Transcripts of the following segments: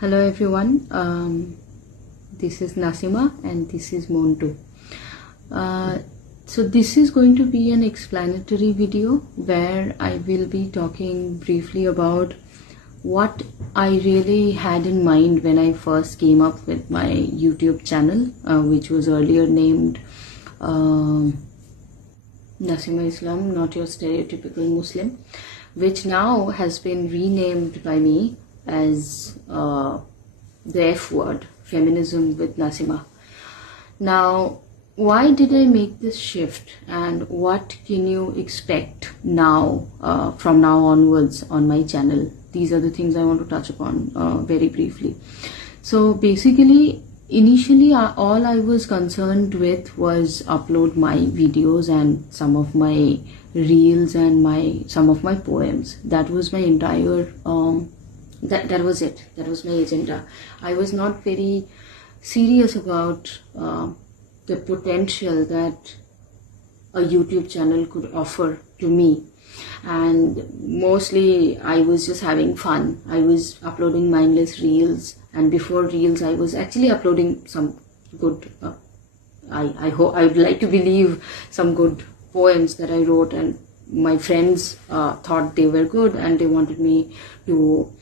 Hello everyone, this is Nasima and this is Montu. So this is going to be an explanatory video where I will be talking briefly about what I really had in mind when I first came up with my YouTube channel, which was earlier named Nasima Islam, Not Your Stereotypical Muslim, which now has been renamed by me as the F word, Feminism with Nasima. Now, why did I make this shift and what can you expect now, from now onwards on my channel? These are the things I want to touch upon very briefly. So basically, initially all I was concerned with was upload my videos and some of my reels and some of my poems. That was my entire that was it. That was my agenda. I was not very serious about the potential that a YouTube channel could offer to me, and mostly I was just having fun. I was uploading mindless reels, and before reels I was actually uploading some good I would like to believe some good poems that I wrote, and my friends thought they were good and they wanted me to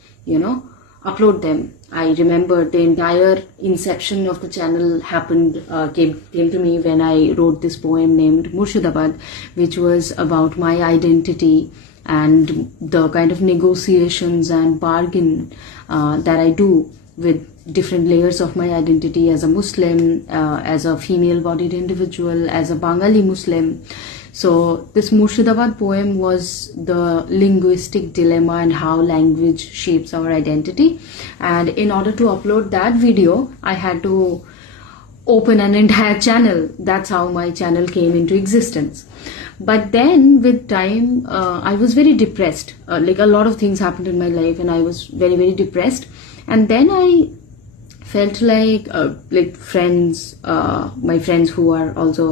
upload them. I remember the entire inception of the channel came to me when I wrote this poem named Murshidabad, which was about my identity and the kind of negotiations and bargain that I do with different layers of my identity as a Muslim, as a female-bodied individual, as a Bengali Muslim. So this Murshidabad poem was the linguistic dilemma and how language shapes our identity. And in order to upload that video, I had to open an entire channel. That's how my channel came into existence. But then with time, I was very depressed. Like a lot of things happened in my life and I was very, very depressed. And then I felt like friends, my friends who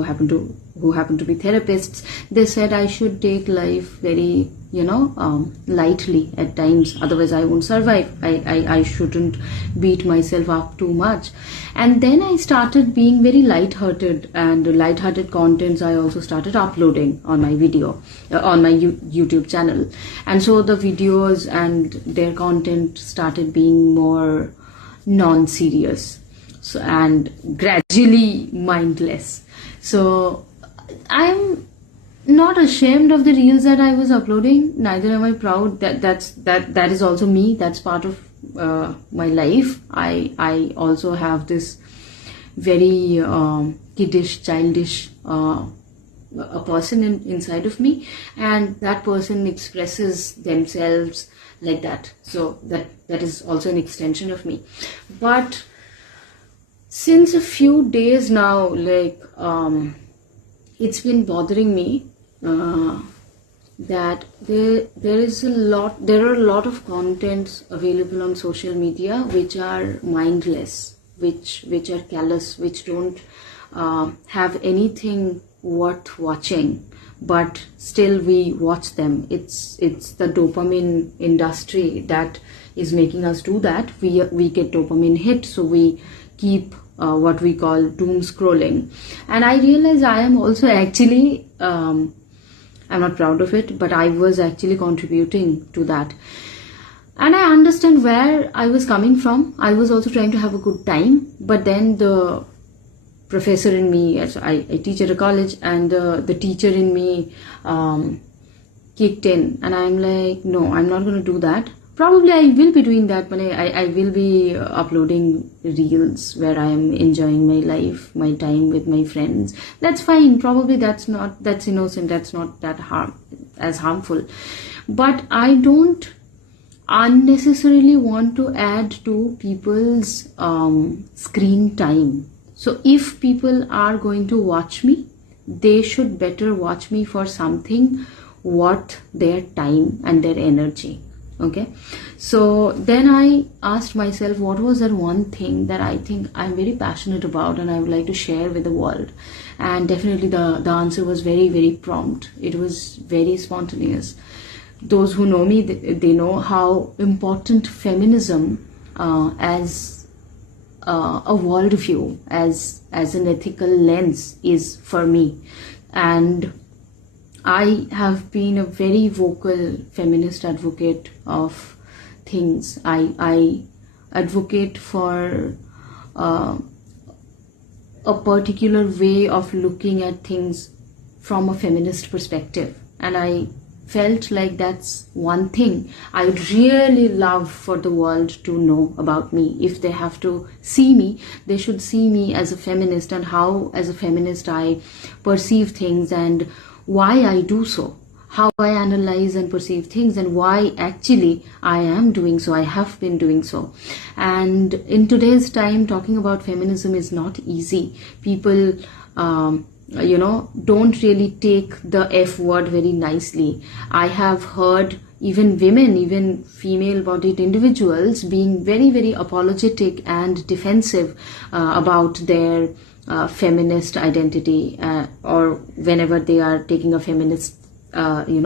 happen to be therapists, they said I should take life very, lightly at times, otherwise I won't survive. I shouldn't beat myself up too much. And then I started being very lighthearted, and lighthearted contents I also started uploading on my on my YouTube channel. And so the videos and their content started being more non-serious and gradually mindless. So I'm not ashamed of the reels that I was uploading, neither am I proud. That is also me. That's part of my life. I also have this very kiddish, childish a person inside of me, and that person expresses themselves like that. So that is also an extension of me. But since a few days now, it's been bothering me that there are a lot of contents available on social media which are mindless, which are callous, which don't have anything worth watching, but still we watch them. It's the dopamine industry that is making us do that. We get dopamine hit, so we keep what we call doom scrolling. And I realize I am also actually I'm not proud of it, but I was actually contributing to that. And I understand where I was coming from. I was also trying to have a good time, but then the professor in me, as I teach at a college, and the teacher in me kicked in, and I'm like, no, I'm not going to do that. Probably I will be doing that, but I will be uploading reels where I am enjoying my life, my time with my friends. That's fine. Probably that's innocent. That's not that as harmful. But I don't unnecessarily want to add to people's screen time. So if people are going to watch me, they should better watch me for something worth their time and their energy. Okay, so then I asked myself, what was that one thing that I think I'm very passionate about and I would like to share with the world? And definitely the answer was very, very prompt. It was very spontaneous. Those who know me, they know how important feminism as a worldview, as an ethical lens is for me. And I have been a very vocal feminist advocate of things. I advocate for a particular way of looking at things from a feminist perspective, and I felt like that's one thing I would really love for the world to know about me. If they have to see me, they should see me as a feminist, and how as a feminist I perceive things and why I do so, how I analyze and perceive things, and why actually I am doing so, I have been doing so. And in today's time, talking about feminism is not easy. People don't really take the F word very nicely. I have heard even women, even female bodied individuals being very, very apologetic and defensive about their feminist identity, or whenever they are taking a feminist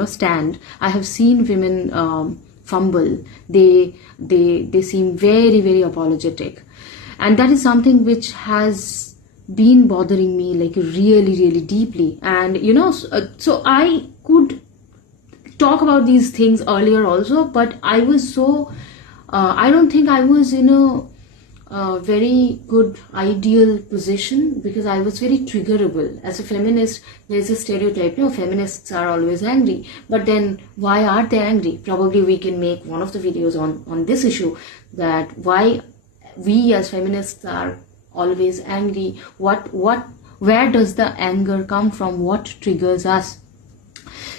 stand. I have seen women fumble. They seem very, very apologetic, and that is something which has been bothering me like really, really deeply. And so I could talk about these things earlier also, but I was so I don't think I was in a very good ideal position, because I was very triggerable. As a feminist, there's a stereotype, feminists are always angry. But then why are they angry? Probably we can make one of the videos on this issue, that why we as feminists are always angry. Where does the anger come from? What triggers us?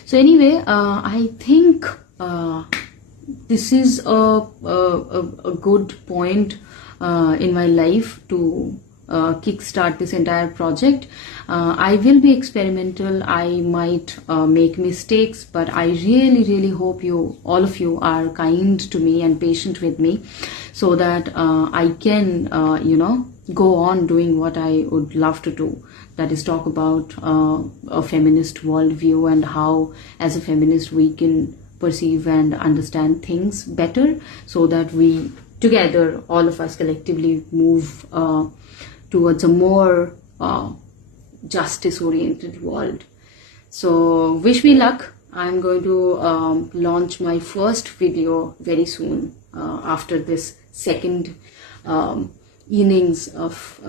So anyway, I think this is a good point in my life to kickstart this entire project. I will be experimental. I might make mistakes, but I really, really hope all of you are kind to me and patient with me, so that I can go on doing what I would love to do, that is talk about a feminist worldview, and how as a feminist we can perceive and understand things better, so that we together, all of us collectively, move towards a more justice-oriented world. So wish me luck. I'm going to launch my first video very soon, after this second innings of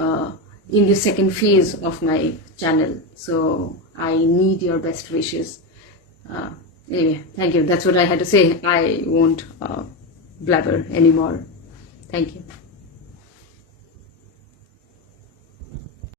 in the second phase of my channel. So I need your best wishes. Anyway, thank you. That's what I had to say. I won't blabber anymore. Thank you.